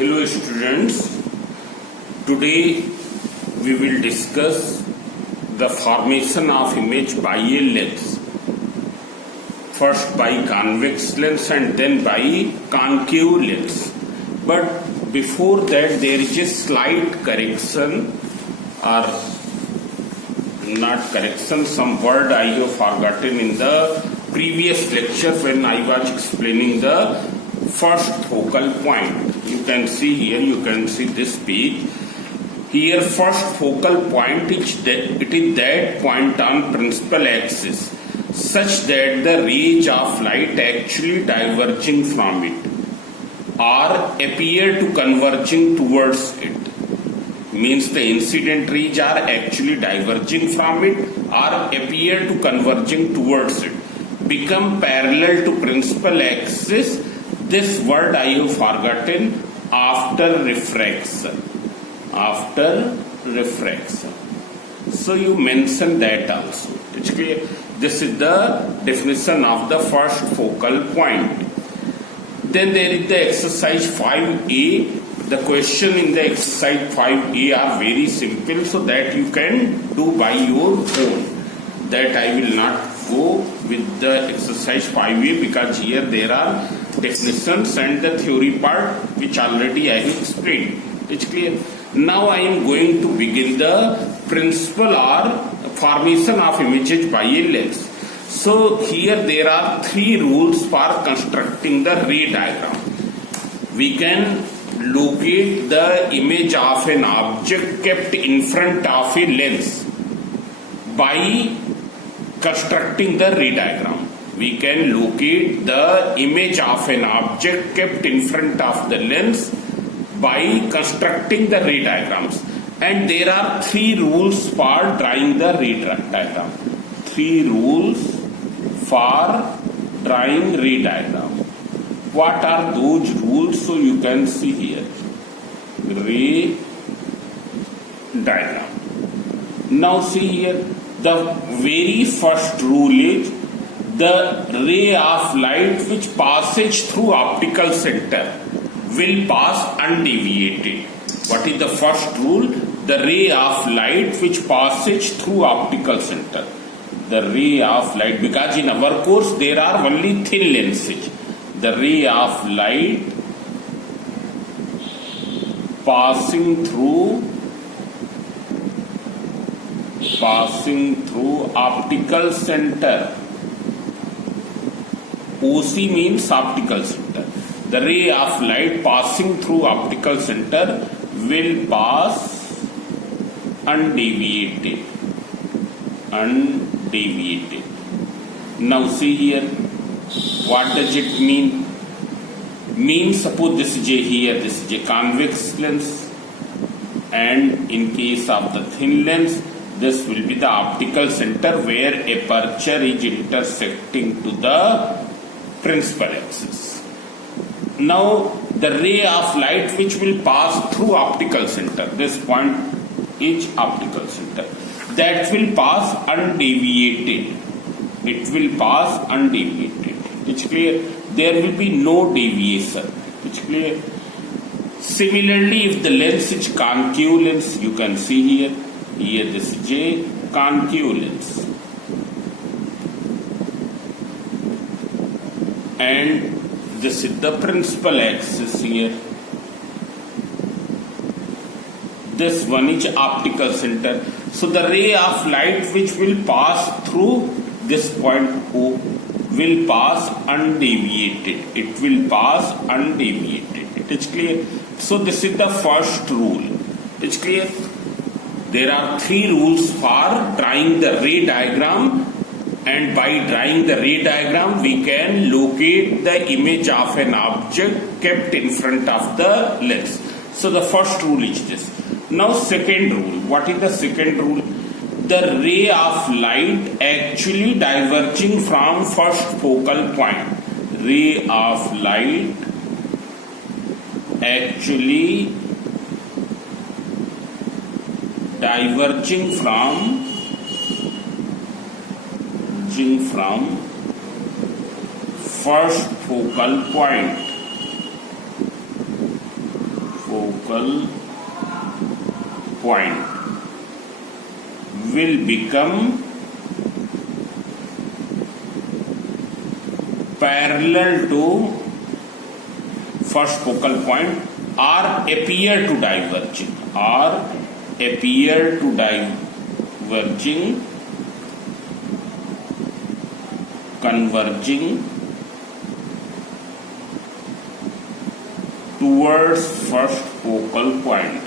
Hello students, today we will discuss the formation of image by a lens. First by convex lens and then by concave lens. But before that there is a slight correction or not correction, some word I have forgotten in the previous lecture when I was explaining the first focal point. You can see here, you can see this page. Here first focal point is that point on principal axis such that the rays of light actually diverging from it or appear to converging towards it. Means the incident rays are actually diverging from it or appear to converging towards it. Become parallel to principal axis. This word I have forgotten. After refraction. After refraction. So you mention that also. It's clear. This is the definition of the first focal point. Then there is the exercise 5A. The question in the exercise 5A are very simple, so that you can do by your own. That I will not go with the exercise 5A because here there are definitions and the theory part which already I have explained. It's clear. Now I am going to begin the principle or formation of images by a lens. So here there are three rules for constructing the ray diagram. We can locate the image of an object kept in front of a lens by constructing the ray diagram. We can locate the image of an object kept in front of the lens by constructing the ray diagrams. And there are three rules for drawing the ray diagram. Three rules for drawing ray diagram. What are those rules? So you can see here. Ray diagram. Now see here. The very first rule is the ray of light which passes through optical center will pass undeviated. What is the first rule? The ray of light which passes through optical center. The ray of light, because in our course there are only thin lenses. The ray of light passing through optical center. OC means optical center. The ray of light passing through optical center will pass undeviated. Undeviated. Now see here. What does it mean? Means suppose this is a here, this is a convex lens, and in case of the thin lens, this will be the optical center where aperture is intersecting to the principal axis. Now the ray of light which will pass through optical center, this point is optical center, that will pass undeviated. It will pass undeviated. It's clear. There will be no deviation. It's clear. Similarly, if the lens is concave lens, you can see here. Here this is a concave lens. And this is the principal axis here. This one is optical center. So the ray of light which will pass through this point O will pass undeviated. It will pass undeviated. It is clear. So this is the first rule. It's clear. There are three rules for drawing the ray diagram, and by drawing the ray diagram we can locate the image of an object kept in front of the lens. So the first rule is this. Now second rule. What is the second rule? The ray of light actually diverging from first focal point. Ray of light actually diverging from first focal point. focal point will become parallel to first focal point or appear to diverging converging towards first focal point.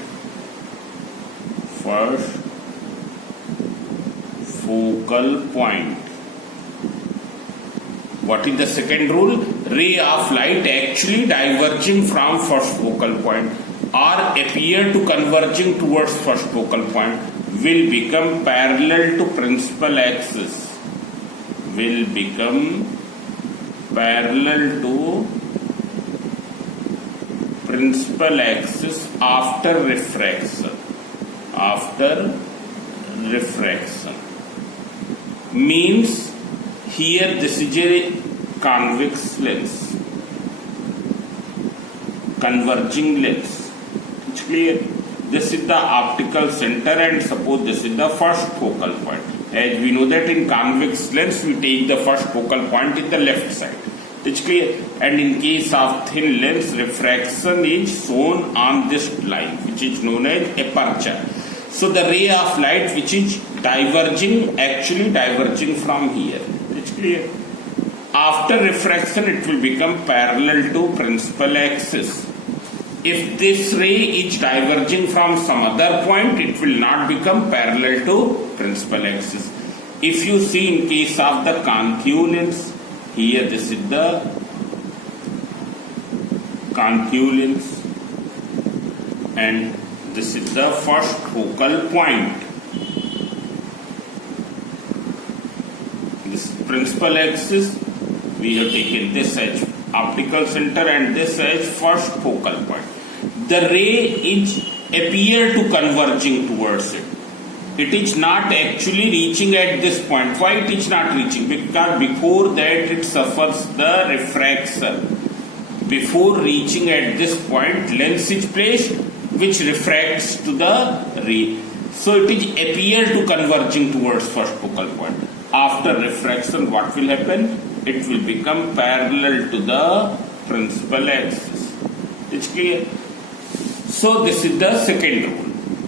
What is the second rule? Ray of light actually diverging from first focal point or appear to converging towards first focal point will become parallel to principal axis. After refraction. Means here this is a convex lens, converging lens. It's clear? This is the optical center and suppose this is the first focal point. As we know that in convex lens we take the first focal point in the left side. It's clear? And in case of thin lens, refraction is shown on this line, which is known as aperture. So the ray of light which is actually diverging from here. It's clear? After refraction it will become parallel to principal axis. If this ray is diverging from some other point, it will not become parallel to principal axis. If you see in case of the concave lens, here this is the concave lens and this is the first focal point. This principal axis, we have taken this as optical center and this as first focal point. The ray is appear to converging towards it. It is not actually reaching at this point. Why it is not reaching? Because before that it suffers the refraction. Before reaching at this point, lens is placed which refracts to the ray. So it is appear to converging towards first focal point. After refraction, what will happen? It will become parallel to the principal axis. It's clear? So this is the second rule.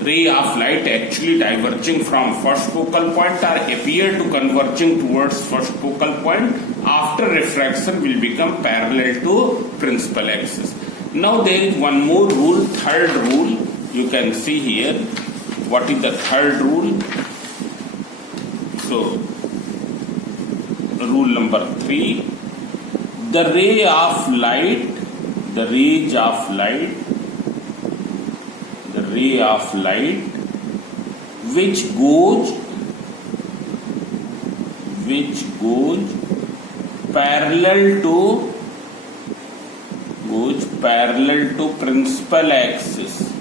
Ray of light actually diverging from first focal point or appear to converging towards first focal point. After refraction will become parallel to principal axis. Now there is one more rule, third rule. You can see here. What is the third rule? So, rule number 3. The ray of light which goes parallel to principal axis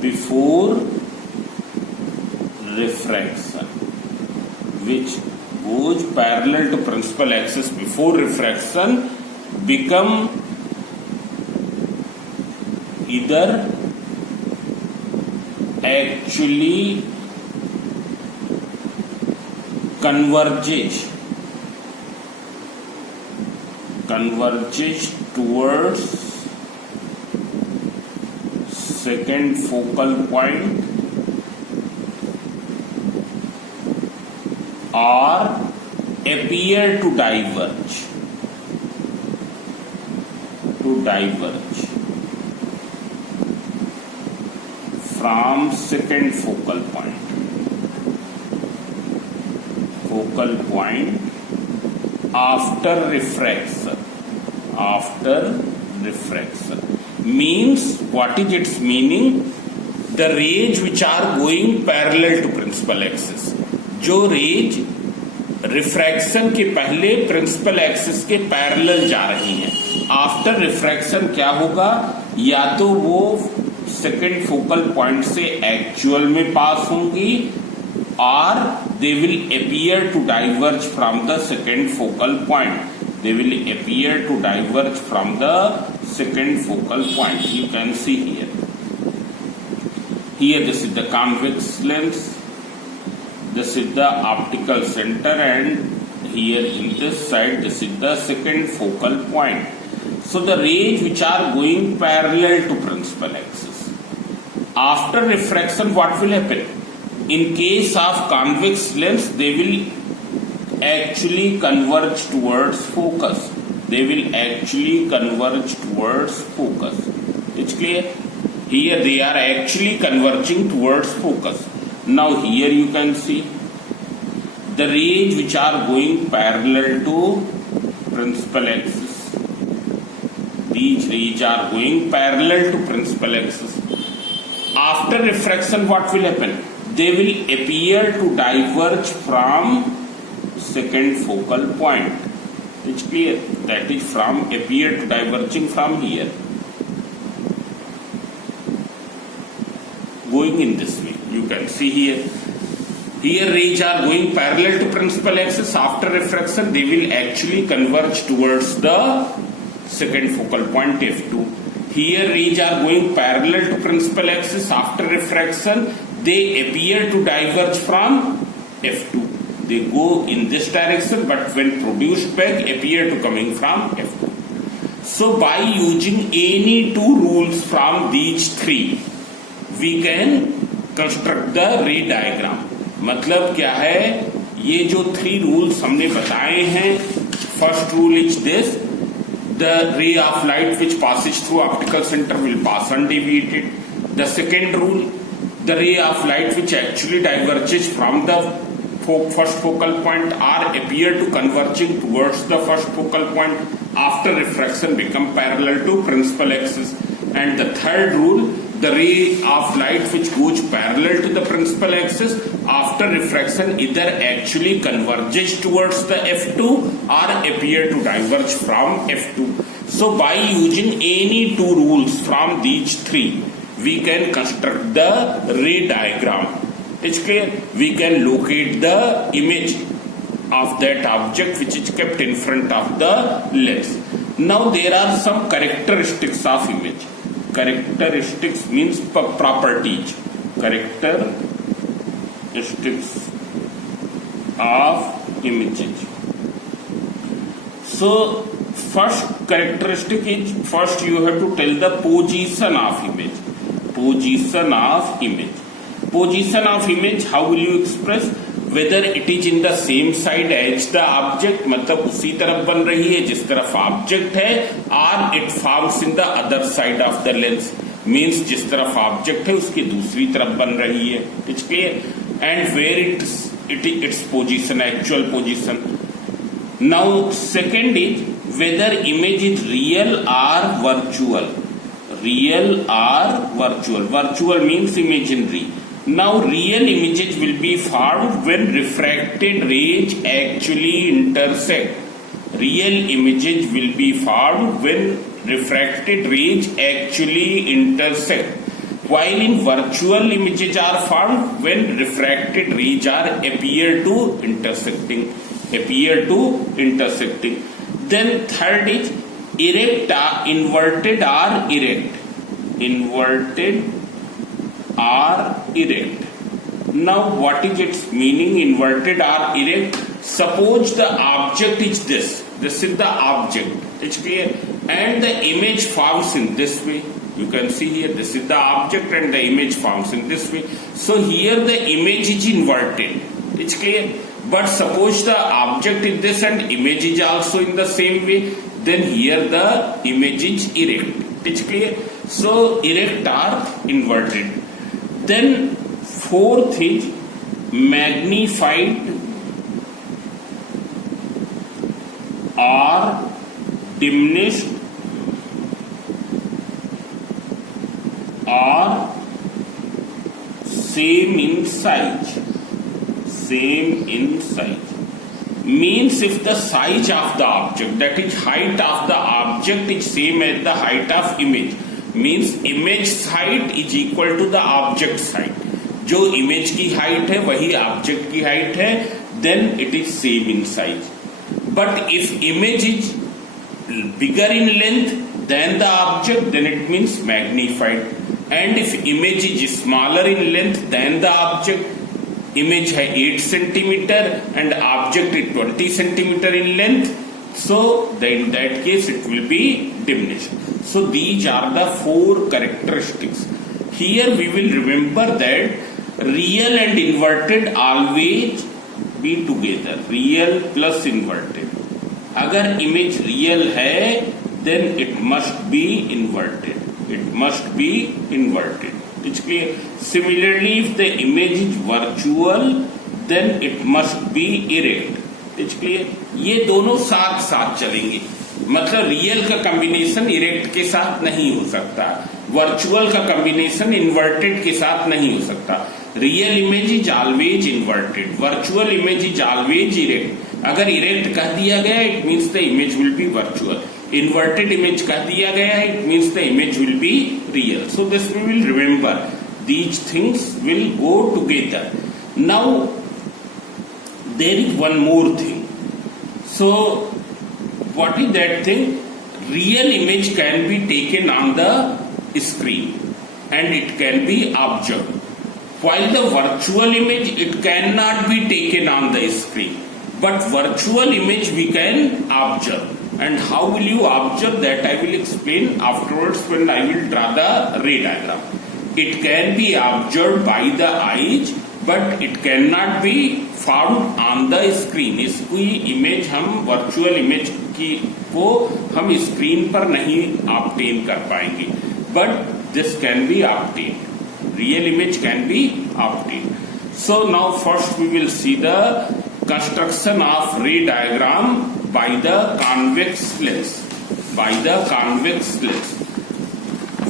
before refraction, which goes parallel to principal axis before refraction, become either actually converges towards second focal point or appear to diverge from second focal point after refraction. Means, what is its meaning? The rays which are going parallel to principal axis. जो raise refraction के पहले principal axis के parallel जा रही हैं, after refraction क्या होगा? या तो वो सेकेंड फोकल पॉइंट से एक्चुअल में पास होंगी और they will appear to diverge from the second focal point. they will appear to diverge from the second focal point. You can see here. Here this is the convex lens, this is the optical center, and here in this side this is the second focal point. So the rays which are going parallel to principal axis, after refraction what will happen? In case of convex lens, they will actually converge towards focus. They will actually converge towards focus. It's clear? Here they are actually converging towards focus. Now here you can see the rays which are going parallel to principal axis. These rays are going parallel to principal axis. After refraction what will happen? They will appear to diverge from second focal point. It's clear? That is from appear to diverging from here, going in this way. You can see here. Here rays are going parallel to principal axis. After refraction they will actually converge towards the second focal point F2. Here rays are going parallel to principal axis. After refraction they appear to diverge from F2. They go in this direction, but when produced back appear to coming from F2. So by using any two rules from these three, we can construct the ray diagram. मतलब क्या है, ये जो three rules हमने बताए हैं, first rule is this: the ray of light which passes through optical center will pass undeviated. The second rule, the ray of light which actually diverges from the first focal point or appear to converging towards the first focal point after refraction become parallel to principal axis. And the third rule, the ray of light which goes parallel to the principal axis after refraction either actually converges towards the F2 or appear to diverge from F2. So by using any two rules from these three, we can construct the ray diagram. It's clear? We can locate the image of that object which is kept in front of the lens. Now there are some characteristics of image. Characteristics means properties. Characteristics of images. So first characteristic is, first you have to tell the position of image. Position of image. Position of image, how will you express? Whether it is in the same side as the object, मतलब उसी तरफ बन रही है जिस तरफ object है, or it forms in the other side of the lens, means जिस तरफ ऑब्जेक्ट है उसकी दूसरी तरफ बन रही है. It's clear? And where its position, actual position. Now second is whether image is real or virtual. Real or virtual. Virtual means imaginary. Now real images will be formed when refracted rays actually intersect. Real images will be formed when refracted rays actually intersect. While in virtual images are formed when refracted rays are appear to intersecting. Then third is erect, inverted or erect. Inverted or erect. Now what is its meaning, inverted or erect? Suppose the object is this is the object, it's clear, and the image forms in this way. You can see here, this is the object and the image forms in this way. So here the image is inverted, it's clear. But suppose the object is this and image is also in the same way, then here the image is erect. It's clear? So erect or inverted. Then fourth is magnified or diminished or same in size. Means if the size of the object, that is height of the object, is same as the height of image, means image height is equal to the object height. जो image की height है वही object की height है, then it is same in size. But if image is bigger in length than the object, then it means magnified. And if image is smaller in length than the object, image है 8 centimeter and object is 20 centimeter in length, so then in that case it will be diminished. So these are the 4 characteristics. Here we will remember that real and inverted always be together. Real plus inverted. अगर image real है, then it must be inverted. It must be inverted. It's clear. Similarly, if the image is virtual, then it must be erect. It's clear. ये दोनों साथ साथ चलेंगे. मतलब real का combination erect के साथ नहीं हो सकता, वर्चुअल का कॉम्बिनेशन इन्वर्टेड के साथ नहीं हो सकता. Real image is always inverted, virtual image is always erect. अगर इरेक्ट कह दिया गया, it means the image will be virtual. Inverted image कह दिया गया है, it means the image will be real. So this we will remember. These things will go together. Now there is one more thing. So what is that thing? Real image can be taken on the screen and it can be observed. While the virtual image, it cannot be taken on the screen. But virtual image we can observe. And how will you observe that? I will explain afterwards when I will draw the ray diagram. It can be observed by the eyes, but it cannot be found on the screen. इसकी image हम virtual image की को हम screen पर नहीं obtain कर पाएंगे, but this can be obtained. Real image can be obtained. So now first we will see the construction of ray diagram by the convex lens. By the convex lens.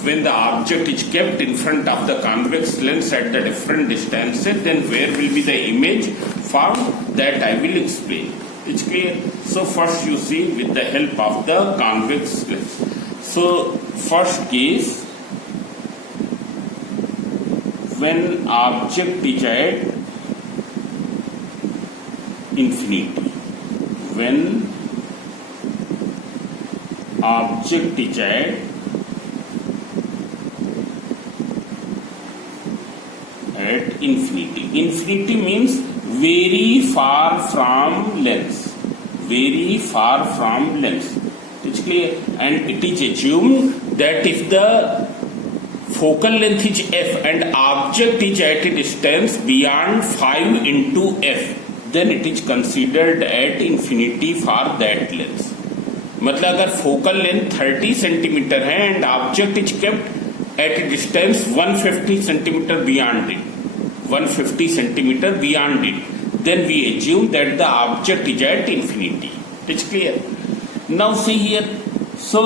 When the object is kept in front of the convex lens at the different distances, then where will be the image found? That I will explain. It's clear? So first you see with the help of the convex lens. So first case, when object is at infinity. When object is at infinity. Infinity means very far from lens. Very far from lens. It's clear? And it is assumed that if the focal length is f and object is at a distance beyond 5 into f, then it is considered at infinity for that lens. मतलब अगर focal length 30 centimetre है and object is kept at A distance 150 centimetre beyond it, 150 centimetre beyond it, then we assume that the object is at infinity. It's clear? Now see here. So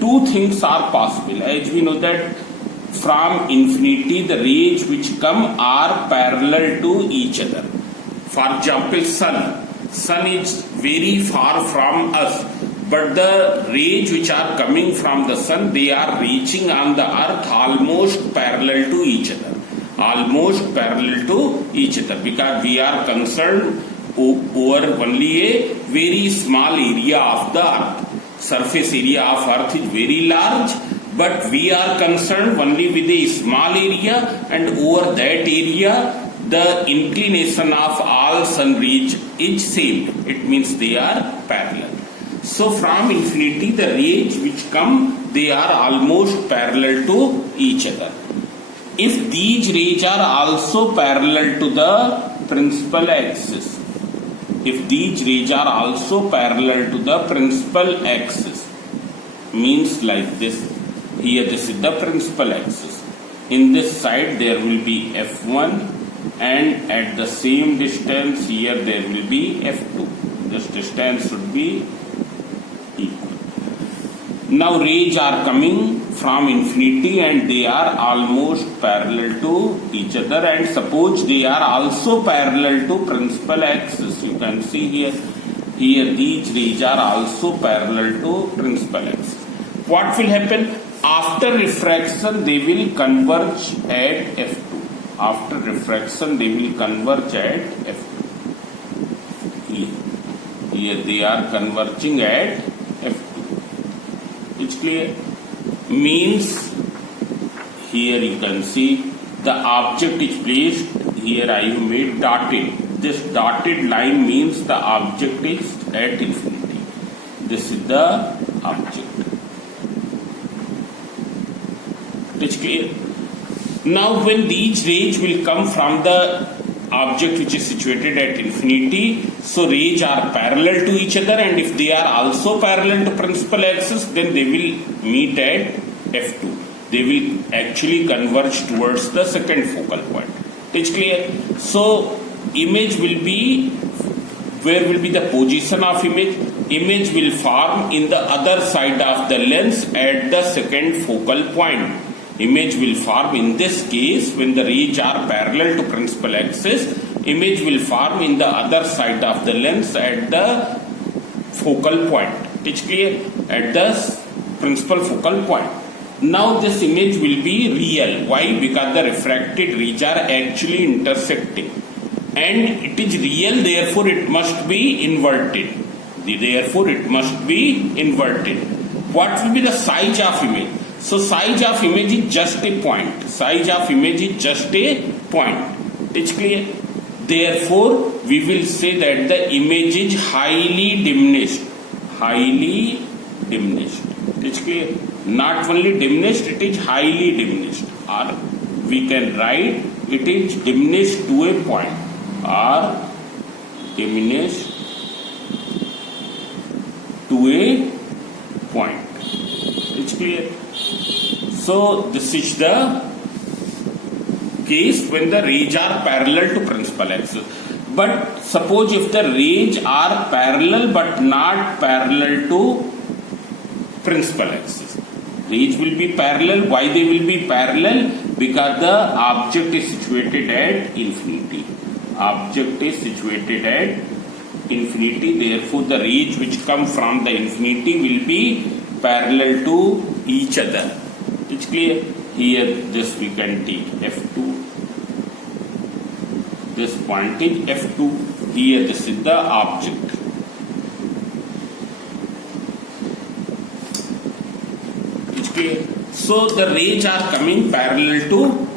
two things are possible. As we know that from infinity the rays which come are parallel to each other. For example, sun is very far from us, but the rays which are coming from the sun, they are reaching on the earth almost parallel to each other. Almost parallel to each other, because we are concerned over only a very small area of the earth. Surface area of earth is very large, but we are concerned only with a small area, and over that area the inclination of all sun rays is same. It means they are parallel. So from infinity the rays which come, they are almost parallel to each other. If these rays are also parallel to the principal axis, if these rays are also parallel to the principal axis, means like this. Here this is the principal axis. In this side there will be F1, and at the same distance here there will be F2. This distance should be equal. Now rays are coming from infinity and they are almost parallel to each other, and suppose they are also parallel to principal axis. You can see here these rays are also parallel to principal axis. What will happen? After refraction they will converge at F2. After refraction they will converge at F2. ये here they are converging at F2. It's clear? Means here you can see the object is placed. Here I have made dotted. This dotted line means the object is at infinity. This is the object. It's clear? Now when these rays will come from the object which is situated at infinity, so rays are parallel to each other, and if they are also parallel to principal axis, then they will meet at F2. They will actually converge towards the second focal point. It's clear? So image will be, where will be the position of image? Image will form in the other side of the lens at the second focal point. Image will form in this case when the rays are parallel to principal axis. Image will form in the other side of the lens at the focal point. It's clear? At the principal focal point. Now this image will be real. Why? Because the refracted rays are actually intersecting. And it is real, therefore it must be inverted. Therefore it must be inverted. What will be the size of image? So size of image is just a point. Size of image is just a point. It's clear? Therefore, we will say that the image is highly diminished. Highly diminished. It's clear? Not only diminished, it is highly diminished. Or we can write it is diminished to a point. Or diminished to a point. It's clear? So this is the case when the rays are parallel to principal axis. But suppose if the rays are parallel but not parallel to principal axis. Rays will be parallel. Why they will be parallel? Because the object is situated at infinity. Object is situated at infinity. Therefore the rays which come from the infinity will be parallel to each other. It's clear? Here this we can take F2. This point is F2. Here this is the object. It's clear? So the rays are coming parallel to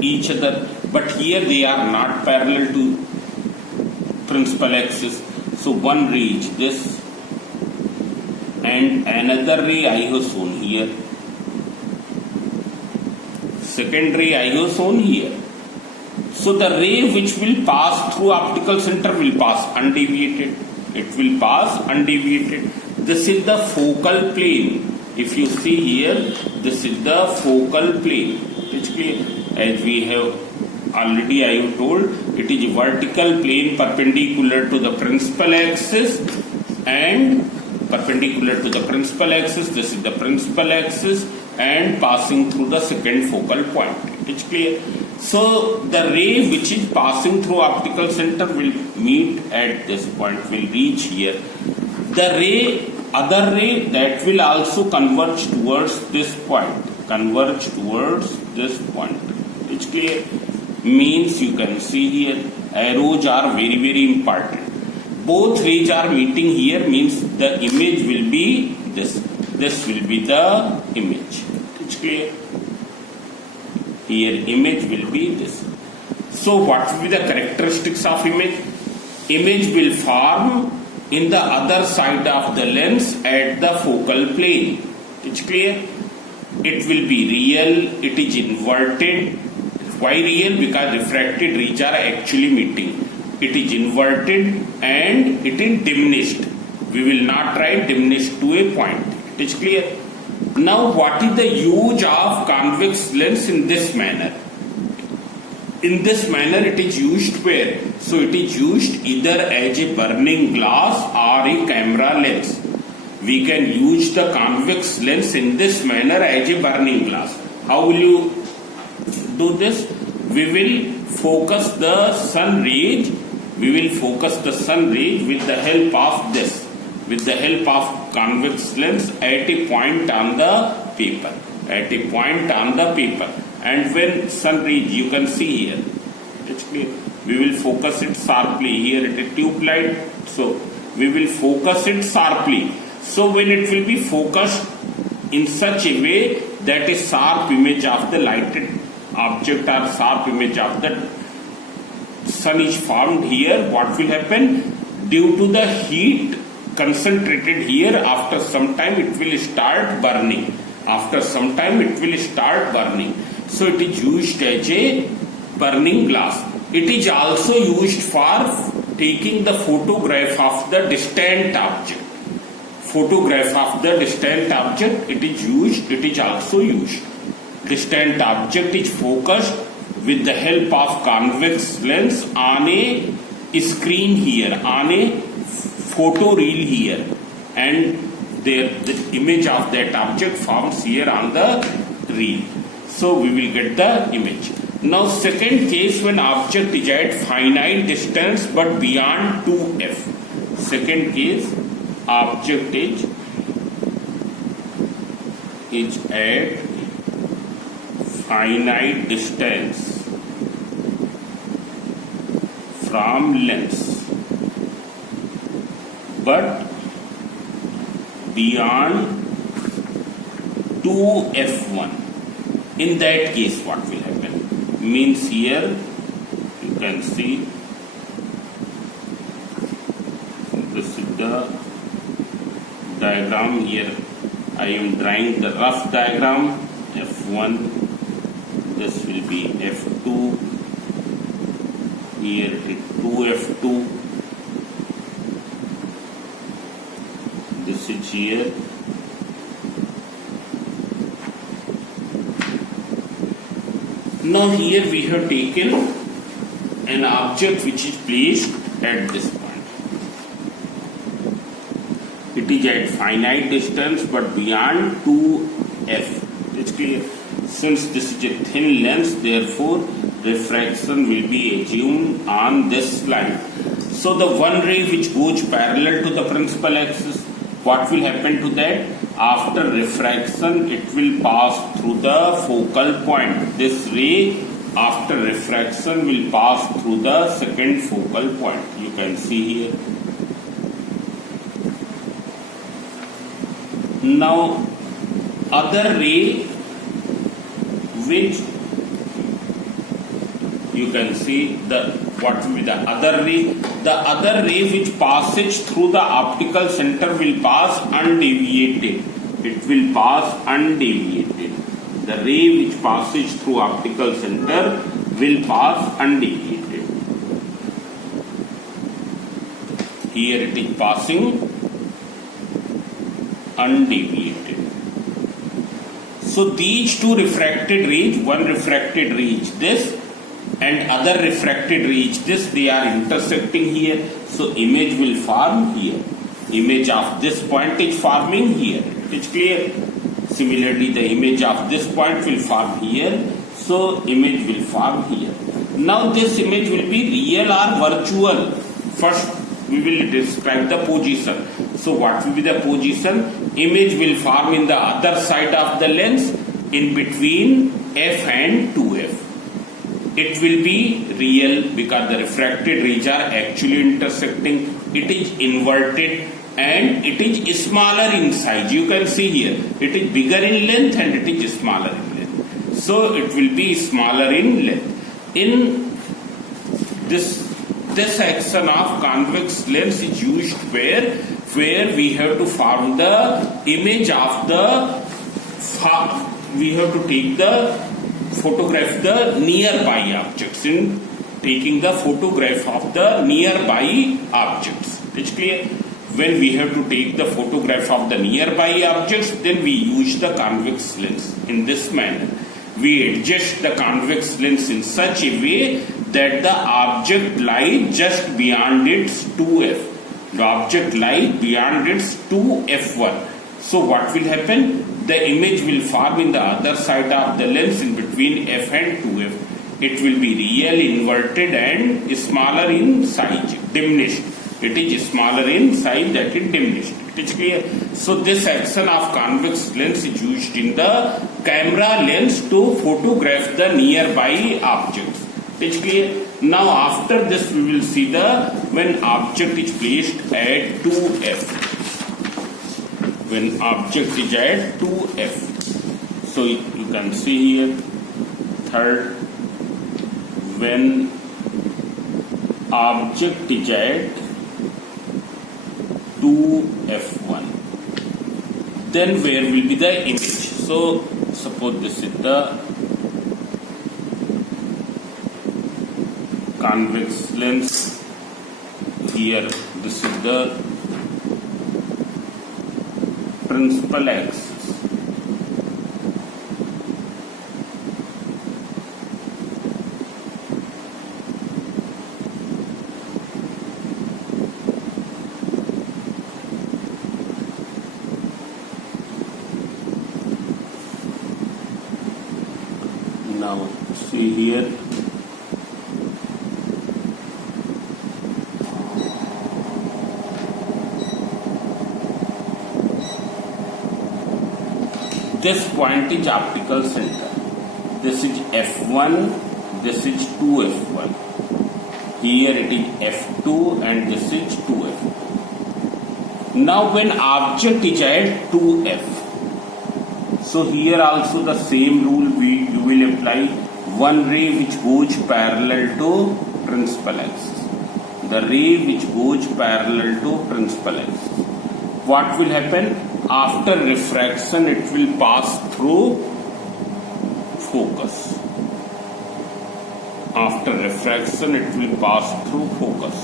each other, but here they are not parallel to principal axis. So one ray is this, and another ray I have shown here. Second ray I have shown here. So the ray which will pass through optical center will pass undeviated. It will pass undeviated. This is the focal plane. If you see here, this is the focal plane. It's clear? As we have already I have told, it is a vertical plane perpendicular to the principal axis and perpendicular to the principal axis. This is the principal axis and passing through the second focal point. It's clear? So the ray which is passing through optical center will meet at this point, will reach here. The other ray that will also converge towards this point. Converge towards this point. It's clear? Means you can see here arrows are very, very important. Both rays are meeting here, means the image will be this. This will be the image. It's clear? Here image will be this. So what will be the characteristics of image? Image will form in the other side of the lens at the focal plane. It's clear? It will be real. It is inverted. Why real? Because refracted rays are actually meeting. It is inverted and it is diminished. We will not write diminished to a point. It is clear? Now what is the use of convex lens in this manner? In this manner it is used where? So it is used either as a burning glass or a camera lens. We can use the convex lens in this manner as a burning glass. How will you do this? We will focus the sun rays. We will focus the sun rays with the help of this. With the help of convex lens at a point on the paper. At a point on the paper. And when sun rays, you can see here. It's clear. We will focus it sharply here at a tube light. So we will focus it sharply. So when it will be focused in such a way that a sharp image of the lighted object or sharp image of the sun is formed here, what will happen? Due to the heat concentrated here, after some time it will start burning. After some time it will start burning. So it is used as a burning glass. It is also used for taking the photograph of the distant object. Photograph of the distant object, it is also used. Distant object is focused with the help of convex lens on a screen here, on a photo reel here, and the image of that object forms here on the reel. So we will get the image. Now second case, when object is at finite distance but beyond 2f. Second case, object is at finite distance from lens but beyond 2f1. In that case, what will happen? Means here you can see this is the diagram. Here I am drawing the rough diagram. F1, this will be F2, here it is 2F2, this is here. Now here we have taken an object which is placed at this point. It is at finite distance but beyond 2f. It's clear. Since this is a thin lens, therefore refraction will be assumed on this line. So the one ray which goes parallel to the principal axis, what will happen to that? After refraction, it will pass through the focal point. This ray, after refraction, will pass through the second focal point. You can see here. Now, other ray which you can see what will be the other ray? The other ray which passes through the optical center will pass undeviated. It will pass undeviated. The ray which passes through optical center will pass undeviated. Here it is passing undeviated. So these two refracted rays, one refracted ray is this and other refracted ray is this, they are intersecting here. So image will form here. Image of this point is forming here. It's clear. Similarly, the image of this point will form here. So image will form here. Now this image will be real or virtual. First we will describe the position. So what will be the position? Image will form in the other side of the lens in between f and 2f. It will be real because the refracted rays are actually intersecting. It is inverted and it is smaller in size. You can see here it is bigger in length and it is smaller in length. So it will be smaller in length. In this action of convex lens is used where we have to form the image of we have to take the photograph the nearby objects. In taking the photograph of the nearby objects, it's clear. When we have to take the photograph of the nearby objects, then we use the convex lens. In this manner, we adjust the convex lens in such a way that the object lies just beyond its 2f. The object lies beyond its 2f1. So what will happen? The image will form in the other side of the lens in between f and 2f. It will be real, inverted and smaller in size, diminished. It is smaller in size, that is diminished. It is clear. So this action of convex lens is used in the camera lens to photograph the nearby objects. It is clear. Now after this we will see the when object is placed at 2f. When object is at 2f. So you can see here third, when object is at 2f1, then where will be the image? So suppose this is the convex lens, here this is the principal axis. Now see here, this point is optical center. This is f1, this is 2f1. Here it is f2 and this is 2f. Now when object is at 2f, so here also the same rule you will apply. One ray which goes parallel to principal axis. The ray which goes parallel to principal axis. What will happen? After refraction it will pass through focus. After refraction it will pass through focus.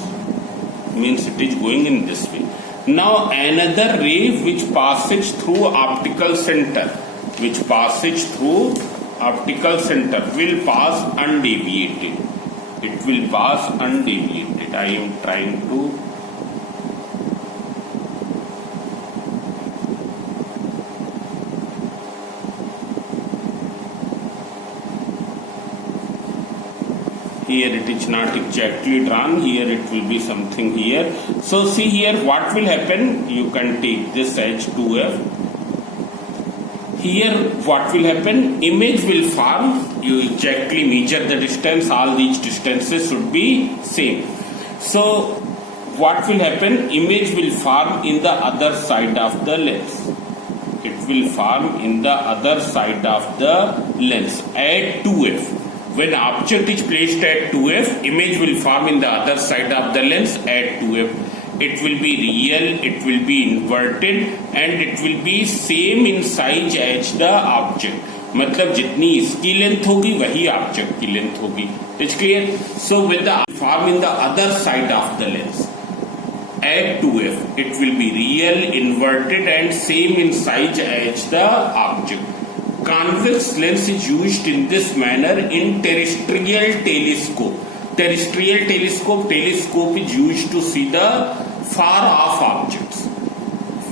Means it is going in this way. Now another ray which passes through optical center, will pass undeviated. It will pass undeviated. I am trying to here it is not exactly drawn, here it will be something here. So see here what will happen, you can take this as 2f. Here what will happen, image will form, you exactly measure the distance, all these distances should be same. So what will happen, image will form in the other side of the lens. It will form in the other side of the lens at 2f. When object is placed at 2f, image will form in the other side of the lens at 2f. It will be real, it will be inverted and it will be same in size as the object. मतलब जितनी इसकी length होगी वही object की length होगी. It's clear? So with the form in the other side of the lens at 2f, it will be real, inverted and same in size as the object. Convex lens is used in this manner in terrestrial telescope. Terrestrial telescope is used to see the far off objects.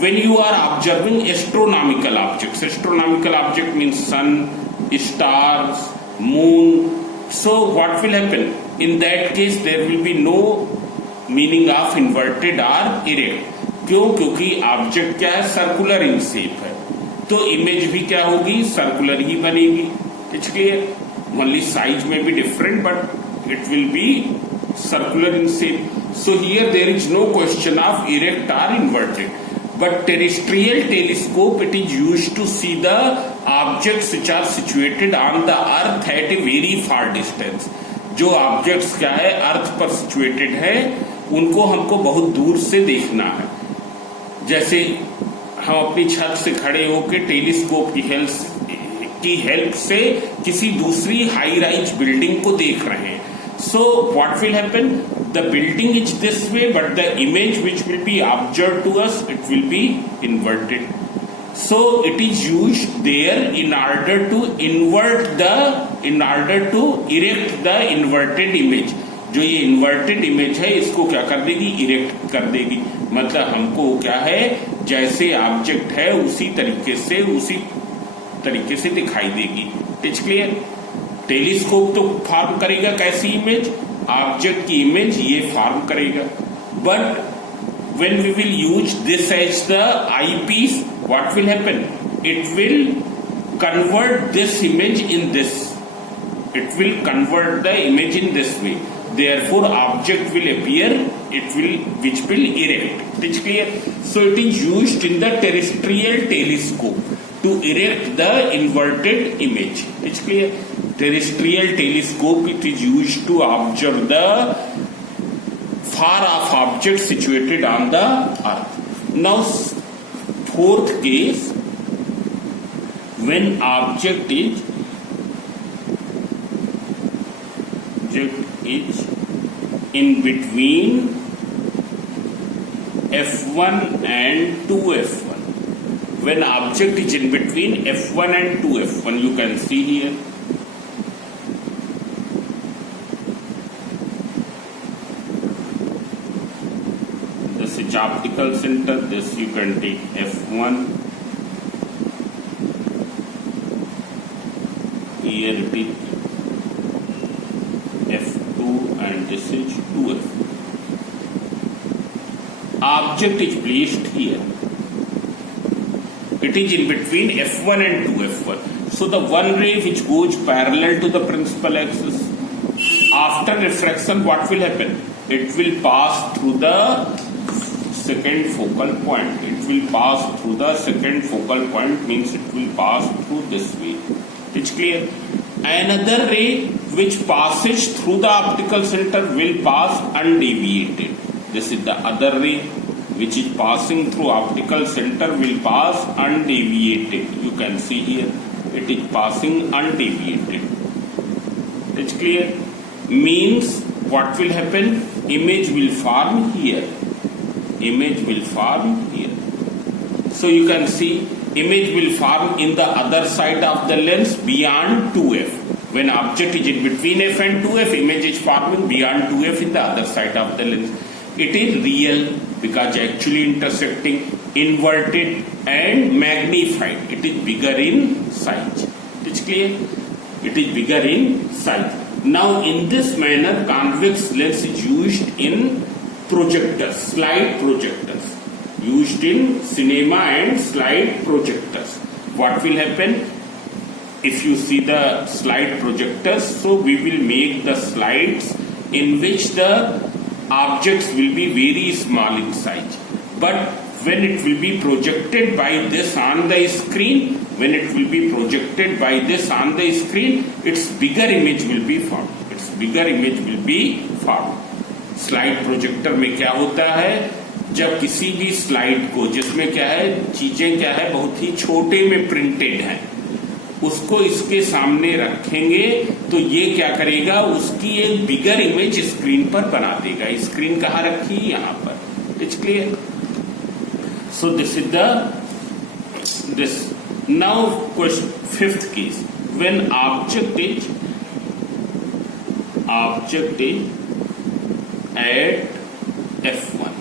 When you are observing astronomical objects means sun, stars, moon. So what will happen? In that case there will be no meaning of inverted or erect. क्यों? क्योंकि object क्या है, circular in shape है, तो image भी क्या होगी, circular ही बनेगी. It's clear? ओनली साइज में भी different but it will be circular in shape. So here there is no question of erect or inverted. But terrestrial telescope, it is used to see the objects which are situated on the earth at a very far distance. जो objects क्या है, अर्थ पर situated है, उनको हमको बहुत दूर से देखना है. जैसे हम अपनी छत से खड़े होकर टेलीस्कोप की हेल्प से किसी दूसरी हाई राइज बिल्डिंग को देख रहे हैं. So what will happen? The building is this way, but the image which will be observed to us, it will be inverted. So it is used there in order to erect the inverted image. जो ये inverted image है इसको क्या कर देगी, erect कर देगी. मतलब हमको क्या है, जैसे ऑब्जेक्ट है उसी तरीके से दिखाई देगी. It's clear? टेलीस्कोप तो फॉर्म करेगा कैसी इमेज, ऑब्जेक्ट की इमेज ये फॉर्म करेगा. But when we will use this as the eyepiece, what will happen, it will convert this image in this, it will convert the image in this way. therefore object will appear, which will erect. It is clear? So it is used in the terrestrial telescope to erect the inverted image. It is clear? Terrestrial telescope, it is used to observe the far off objects situated on the earth. Now fourth case, when object is in between f1 and 2f1. When object is in between f1 and 2f1, you can see here. This is optical center. This you can take f1. Here it is f2 and this is 2f. Object is placed here. It is in between f1 and 2f1. So the one ray which goes parallel to the principal axis, after refraction what will happen? It will pass through the second focal point. It will pass through the second focal point, means it will pass through this way. It's clear? Another ray which passes through the optical center will pass undeviated. This is the other ray which is passing through optical center will pass undeviated. You can see here it is passing undeviated. It's clear? Means what will happen? Image will form here. Image will form here. So you can see image will form in the other side of the lens beyond 2f. When object is in between f and 2f, image is forming beyond 2f in the other side of the lens. It is real because actually intersecting, inverted and magnified. It is bigger in size. It's clear? It is bigger in size. Now in this manner, convex lens is used in projectors, slide projectors. Used in cinema and slide projectors. What will happen? If you see the slide projectors, so we will make the slides in which the objects will be very small in size. But when it will be projected by this on the screen, its bigger image will be formed. Slide projector में क्या होता है? जब किसी भी slide को, जिसमें क्या है, चीजें क्या है, बहुत ही छोटे में प्रिंटेड हैं, उसको इसके सामने रखेंगे तो ये क्या करेगा? उसकी एक बिगर इमेज स्क्रीन पर बना देगा. स्क्रीन कहाँ रखी? यहाँ पर. It's clear? So this is this. Now question fifth case, when object is at f1.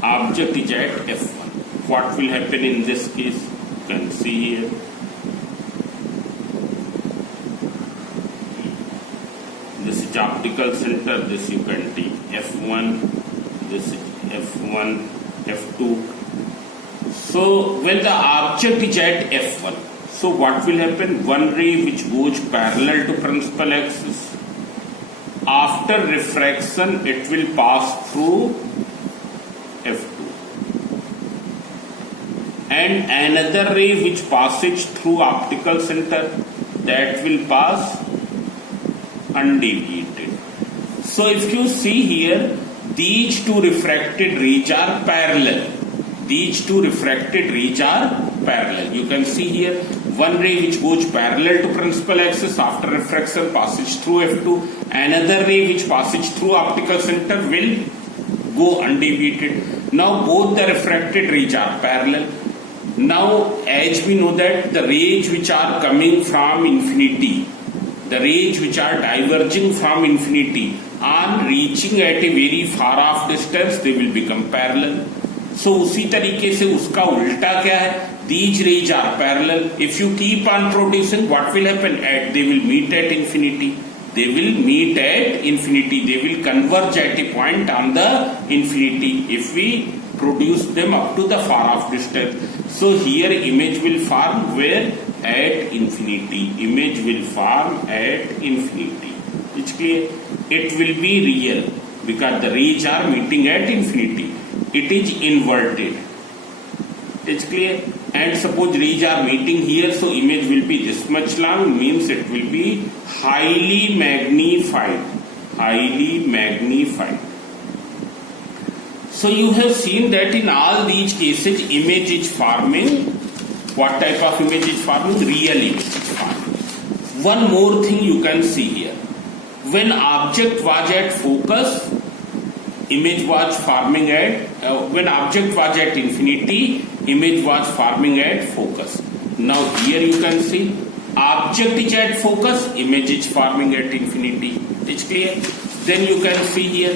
Object is at f1. What will happen in this case? You can see here. This is optical center. This you can take f1. This is f1, f2. So when the object is at f1, so what will happen? One ray which goes parallel to principal axis. After refraction, it will pass through f2, and another ray which passes through optical center, that will pass undeviated. So if you see here, these two refracted rays are parallel. You can see here one ray which goes parallel to principal axis, after refraction passes through f2. Another ray which passes through optical center will go undeviated. Now both the refracted rays are parallel. Now as we know that the rays which are coming from infinity, the rays which are diverging from infinity, on reaching at a very far off distance, they will become parallel. So उसी तरीके से उसका उल्टा क्या है? These rays are parallel. If you keep on producing, what will happen? They will meet at infinity. They will converge at a point on the infinity if we produce them up to the far off distance. So here image will form where? At infinity. It's clear? it will be real because the rays are meeting at infinity. It is inverted. It's clear? And suppose rays are meeting here, so image will be this much long, means it will be highly magnified. Highly magnified. So you have seen that in all these cases, image is forming. What type of image is forming? Real image is forming. One more thing you can see here. When object was at focus, image was forming at, when object was at infinity, image was forming at focus. Now here you can see, object is at focus, image is forming at infinity. It's clear? Then you can see here,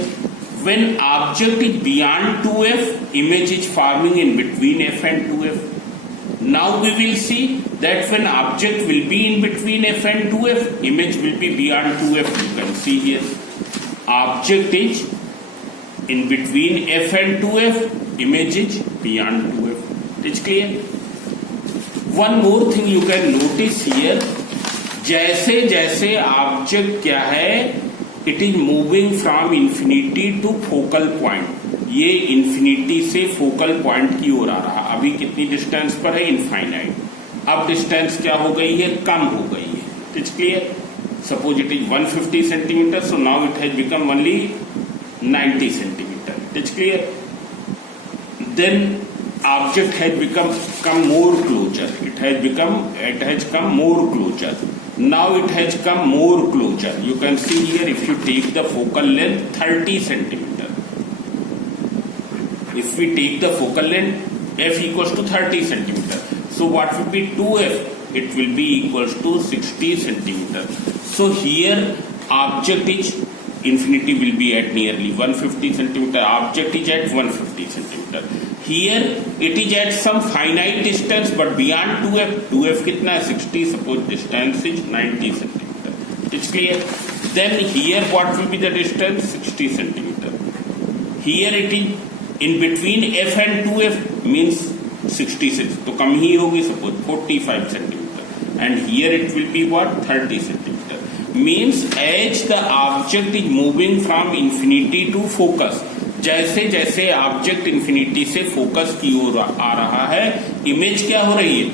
when object is beyond 2f, image is forming in between f and 2f. Now we will see that when object will be in between f and 2f, image will be beyond 2f. You can see here, object is in between f and 2f, image is beyond 2f. It's clear? One more thing you can notice here, जैसे जैसे object क्या है, it is moving from infinity to focal point. ये infinity से focal point की ओर आ रहा. अभी कितनी डिस्टेंस पर है? इनफाइनाइट. अब डिस्टेंस क्या हो गई है? कम हो गई है. It's clear? Suppose it is 150 centimetre, so now it has become only 90 centimetre. It's clear? Then object has come more closer. It has come more closer. Now it has come more closer. You can see here, if you take the focal length 30 centimeter. If we take the focal length f equals to 30 centimeter. So what will be 2f? It will be equals to 60 centimeter. So here object is infinity will be at nearly 150 centimeter. Object is at 150 centimeter. Here it is at some finite distance, but beyond 2f. 2f कितना है? 60. Suppose distance is 90 centimeter. It's clear? Then here what will be the distance? 60 centimeter. Here it is in between f and 2f, means 66. तो कम ही होगी. Suppose 45 centimeter. And here it will be what? 30 centimeter. Means as the object is moving from infinity to focus, जैसे जैसे object infinity से focus की ओर आ रहा है, image क्या हो रही है?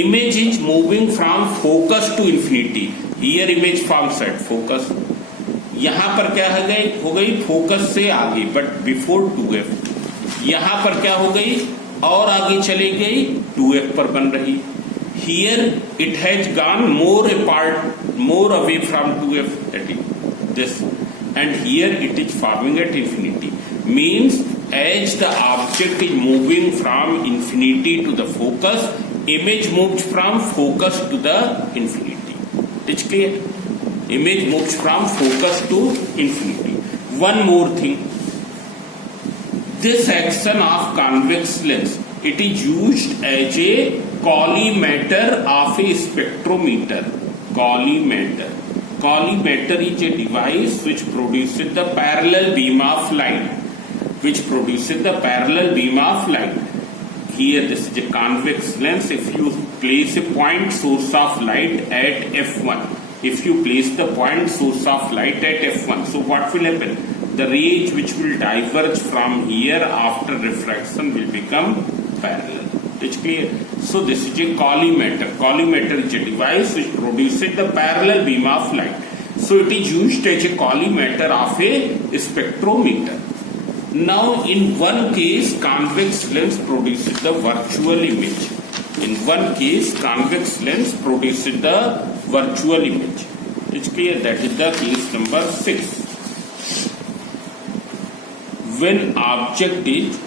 Image is moving from focus to infinity. Here image forms at focus. यहां पर क्या हो गई? फोकस से आगे, बट बिफोर 2f. यहां पर क्या हो गई? और आगे चली गई, 2f पर बन रही. Here it has gone more apart, more away from 2f. This and here it is forming at infinity. Means as the object is moving from infinity to the focus, image moves from focus to the infinity. It's clear? Image moves from focus to infinity. One more thing, this action of convex lens, it is used as a collimator of a spectrometer. Collimator. Collimator is a device which produces the parallel beam of light. Here this is a convex lens. If you place a point source of light at f1, if you place the point source of light at f1, so what will happen? The rays which will diverge from here after refraction will become parallel. It's clear? So this is a collimator. Collimator is a device which produces the parallel beam of light. So it is used as a collimator of a spectrometer. Now in one case, convex lens produces the virtual image. In one case, convex lens produces the virtual image. It's clear? That is the case number 6. When object is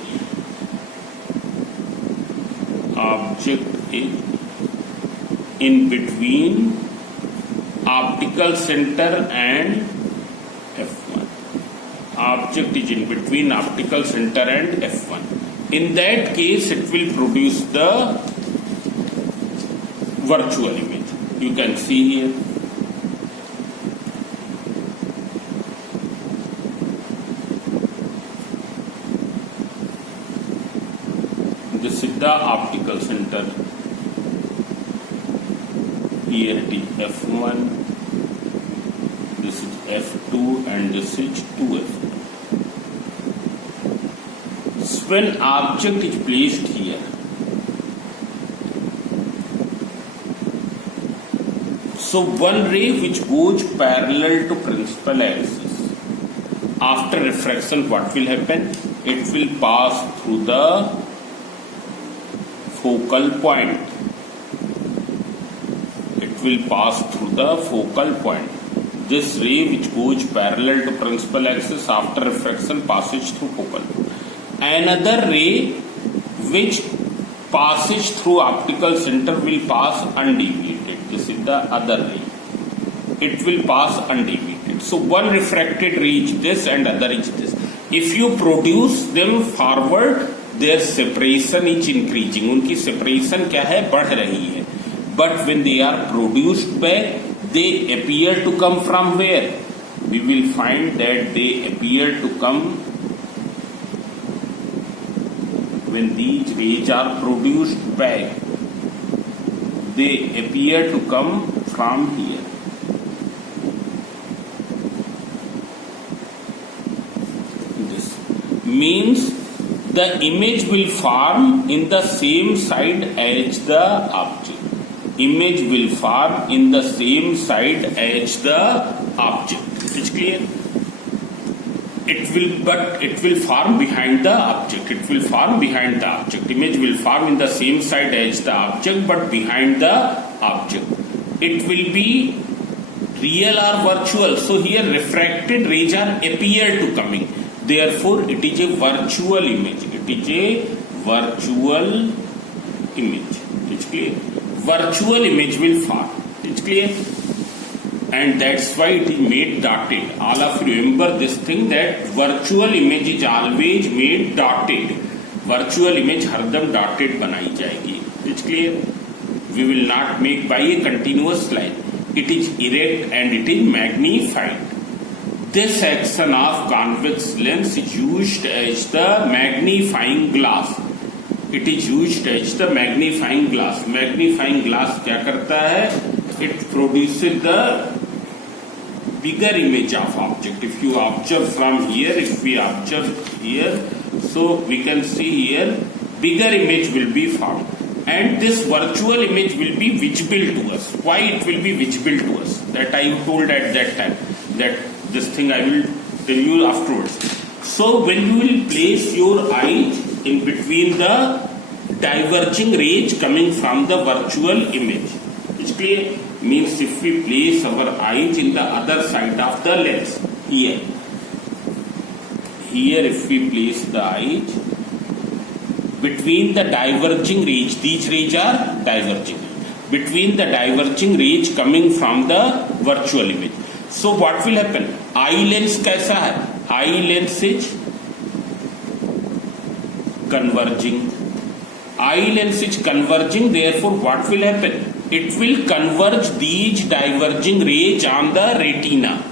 in between optical center and f1. Object is in between optical center and f1. In that case, it will produce the virtual image. You can see here. This is the optical center. Here it is f1, this is F2 and this is 2F2. So when object is placed here, so one ray which goes parallel to principal axis, after refraction what will happen? It will pass through the focal point. It will pass through the focal point. This ray which goes parallel to principal axis after refraction passes through focal point. Another ray which passes through optical center will pass undeviated. This is the other ray. It will pass undeviated. So one refracted ray is this and other is this. If you produce them forward, their separation is increasing. उनकी separation क्या है? बढ़ रही है. But when they are produced back, they appear to come from where? We will find that they appear to come when these rays are produced back. They appear to come from here. This means the image will form in the same side as the object. Image will form in the same side as the object. It's clear? It will form behind the object. It will form behind the object. Image will form in the same side as the object, but behind the object. It will be real or virtual. So here refracted rays are appear to coming. Therefore, it is a virtual image. It is a virtual image. It's clear? Virtual image will form. It's clear? And that's why it is made dotted. All of you remember this thing, that virtual image is always made dotted. Virtual image हरदम dotted बनाई जाएगी. It's clear? We will not make by a continuous line. It is erect and it is magnified. This action of convex lens is used as the magnifying glass. It is used as the magnifying glass. Magnifying glass क्या करता है? It produces the bigger image of object. If you observe from here, if we observe here, so we can see here bigger image will be found, and this virtual image will be visible to us. Why it will be visible to us? That I told at that time. That this thing I will tell you afterwards. So when you will place your eyes in between the diverging rays coming from the virtual image, it's clear? Means if we place our eyes in the other side of the lens, here if we place the eyes between the diverging rays, these rays are diverging, between the diverging rays coming from the virtual image. So what will happen? Eye lens कैसा है? Eye lens is converging. Eye lens is converging, therefore what will happen? It will converge these diverging rays on the retina,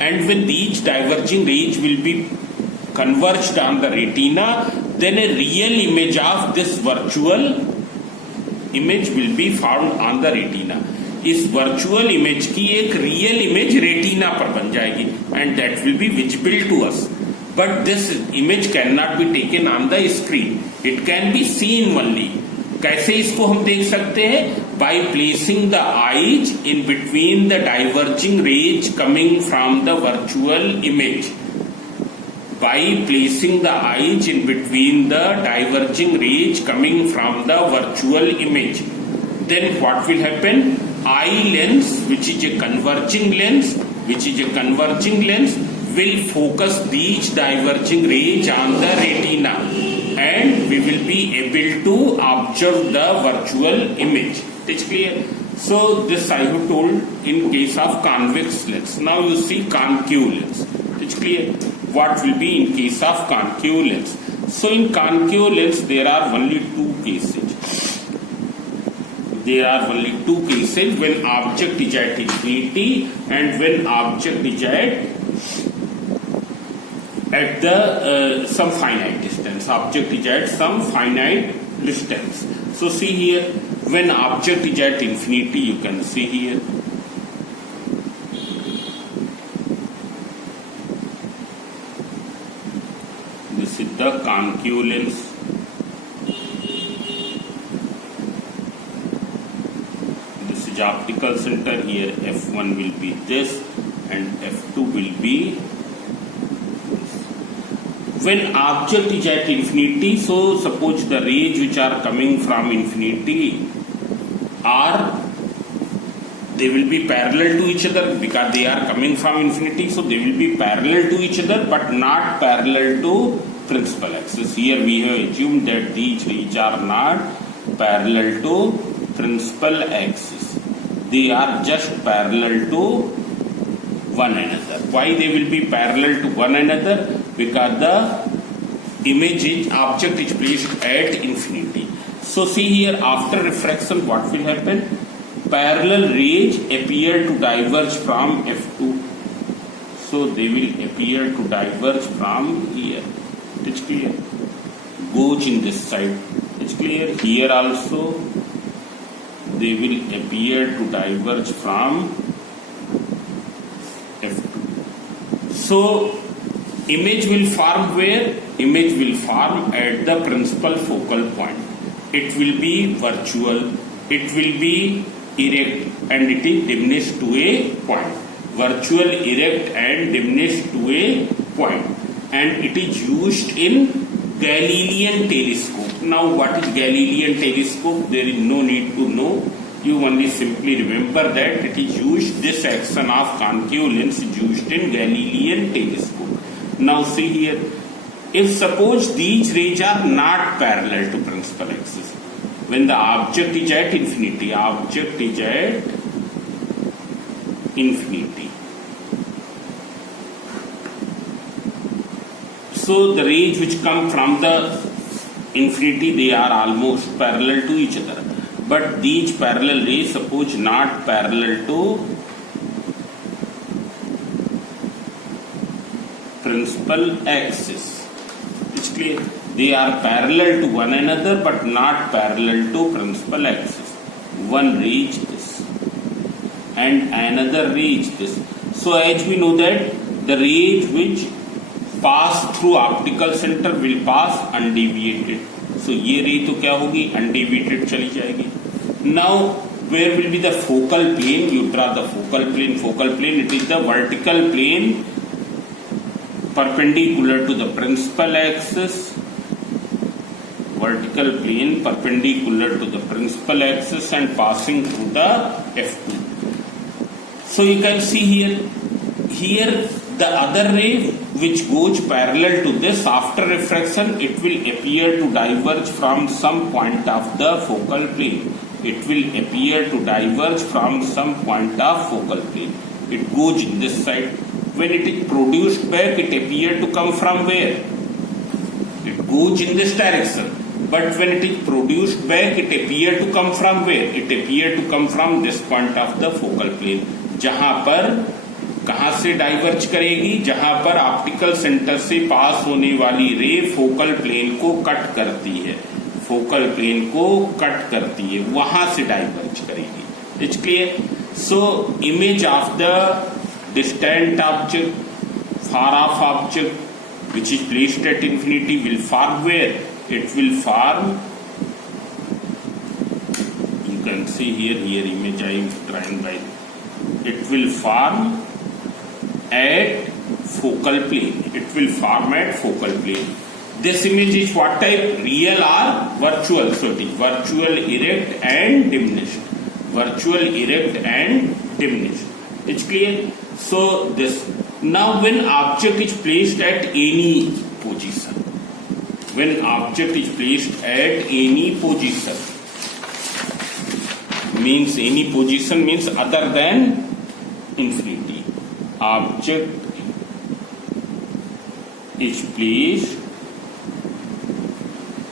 and when these diverging rays will be converged on the retina, then a real image of this virtual image will be found on the retina. इस virtual image की एक real image retina पर बन जाएगी, and that will be visible to us. But this image can not be taken on the screen. It can be seen only. कैसे इसको हम देख सकते हैं? By placing the eyes in between the diverging rays coming from the virtual image. By placing the eyes in between the diverging rays coming from the virtual image, then what will happen? Eye lens, which is a converging lens, will focus these diverging rays on the retina, and we will be able to observe the virtual image. It's clear? So this I have told in case of convex lens. Now you see concave lens. It's clear? What will be in case of concave lens? So in concave lens there are only two cases. There are only two cases: when object is at infinity and when object is at the some finite distance. Object is at some finite distance. So see here, when object is at infinity, you can see here. the concave lens. This is optical center. Here f1 will be this and f2 will be this. When object is at infinity, so suppose the rays which are coming from infinity are, they will be parallel to each other because they are coming from infinity, so they will be parallel to each other but not parallel to principal axis. Here we have assumed that these rays are not parallel to principal axis. They are just parallel to one another. Why they will be parallel to one another? Because the object is placed at infinity. So see here, after refraction what will happen? Parallel rays appear to diverge from f2. So they will appear to diverge from here. It's clear. Goes in this side. It's clear. Here also they will appear to diverge from f2. So image will form where? Image will form at the principal focal point. It will be virtual. It will be erect and it is diminished to a point. Virtual, erect and diminished to a point. And it is used in Galilean telescope. Now what is Galilean telescope? There is no need to know. You only simply remember that it is used, this action of concave lens is used in Galilean telescope. Now see here, if suppose these rays are not parallel to principal axis, when the object is at infinity, so the rays which come from the infinity, they are almost parallel to each other. But these parallel rays, suppose not parallel to principal axis. It's clear. They are parallel to one another but not parallel to principal axis. One reach this and another reach this. So as we know that the rays which pass through optical center will pass undeviated. So ये ray तो क्या होगी? Undeviated चली जाएगी. Now where will be the focal plane? You draw the focal plane. Focal plane, it is the vertical plane perpendicular to the principal axis. Vertical plane perpendicular to the principal axis and passing through the f2. So you can see here the other ray which goes parallel to this, after refraction it will appear to diverge from some point of the focal plane. It will appear to diverge from some point of focal plane. It goes in this side. When it is produced back, it appears to come from where? It goes in this direction. But when it is produced back, it appears to come from where? It appears to come from this point of the focal plane. जहाँ पर कहाँ से diverge करेगी? जहाँ पर optical centre से पास होने वाली रे फोकल प्लेन को कट करती है, फोकल प्लेन को कट करती है, वहां से डाइवर्ज करेगी. It's clear. So image of the distant object, far off object, which is placed at infinity, will form where? It will form, you can see here image I am trying by, it will form at focal plane. It will form at focal plane. This image is what type? Real or virtual? So it is virtual, erect and diminished. Virtual, erect and diminished. It's clear? So this. Now when object is placed at any position, when object is placed at any position, means any position means other than infinity. Object is placed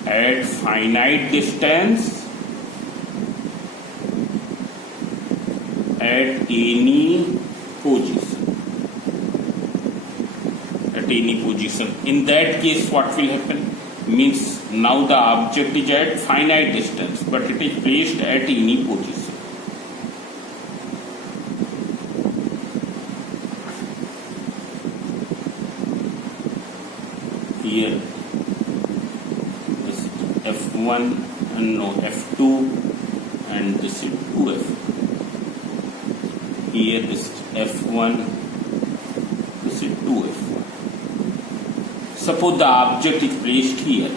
at finite distance at any position. At any position. In that case, what will happen? Means now the object is at finite distance, but it is placed at any position. Here F1 and no F2 and this is 2F. Here this is F1, this is 2F. Suppose the object is placed here.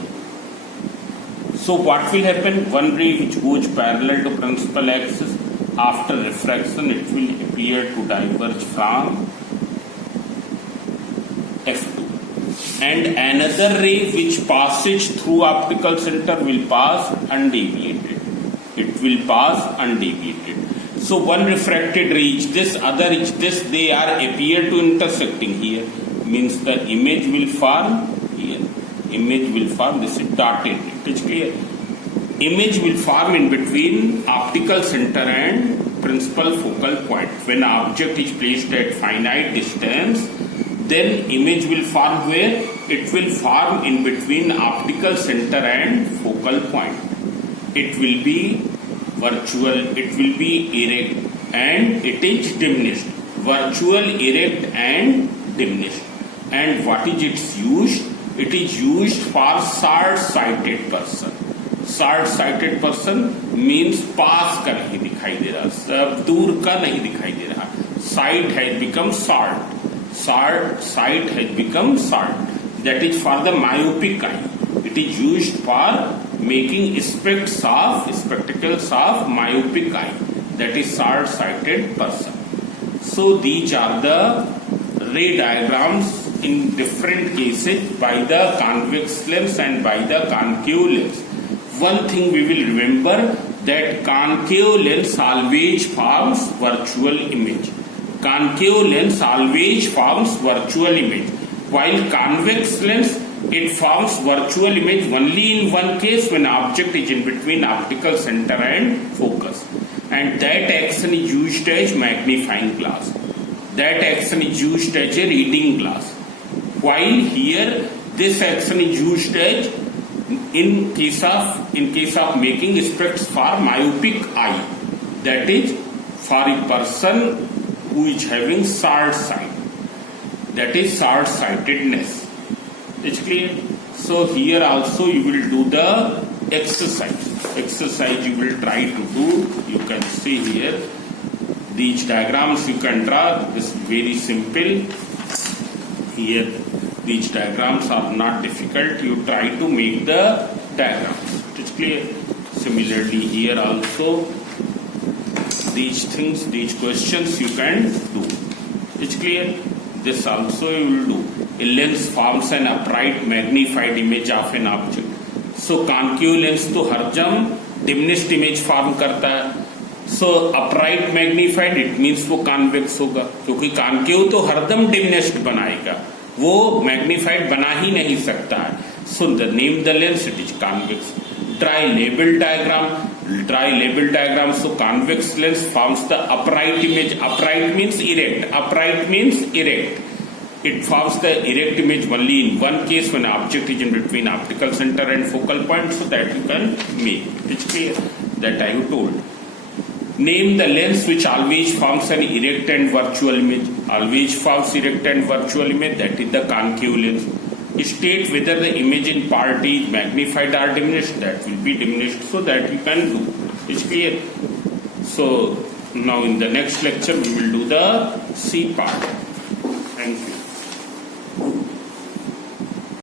So what will happen? One ray which goes parallel to principal axis, after refraction it will appear to diverge from F2. And another ray which passes through optical center will pass undeviated. It will pass undeviated. So one refracted ray is this, other is this, they are appear to intersecting here. Means the image will form here. Image will form, this is dotted. It is clear. Image will form in between optical center and principal focal point. When object is placed at finite distance, then image will form where? It will form in between optical center and focal point. It will be virtual, it will be erect, and it is diminished. Virtual, erect and diminished. And what is its use? It is used for short-sighted person. Short sighted person means पास का नहीं दिखाई दे रहा, सब दूर का नहीं दिखाई दे रहा. Site has become short, site has become short. That is for the myopic eye. It is used for making spectacles of myopic eye. That is short-sighted person. So these are the ray diagrams in different cases by the convex lens and by the concave lens. One thing we will remember, that concave lens always forms virtual image. Concave lens always forms virtual image. While convex lens, it forms virtual image only in one case, when object is in between optical center and focus. And that action is used as magnifying glass. That action is used as a reading glass. While here, this action is used as in case of making specs for myopic eye. That is for a person who is having short sight. That is short-sightedness. It's clear? So here also you will do the exercise. Exercise you will try to do. You can see here these diagrams you can draw. This is very simple. Here these diagrams are not difficult. You try to make the diagrams. It's clear? Similarly here also these things, these questions you can do. It's clear? This also you will do. A lens forms an upright magnified image of an object. So concave lens तो हरदम diminished image form करता है. So upright magnified it means वो convex होगा, क्योंकि concave तो हरदम diminished बनाएगा, वो magnified बना ही नहीं सकता है. So the name the lens, it is convex. Dry label diagram. Dry label diagram. So convex lens forms the upright image. Upright means erect. Upright means erect. It forms the erect image only in one case, when object is in between optical center and focal point. So that you can make. It's clear? That I have told. Name the lens which always forms an erect and virtual image. Always forms erect and virtual image. That is the concave lens. State whether the image in part is magnified or diminished. That will be diminished, so that you can do. It's clear? So now in the next lecture we will do the C part. Thank you.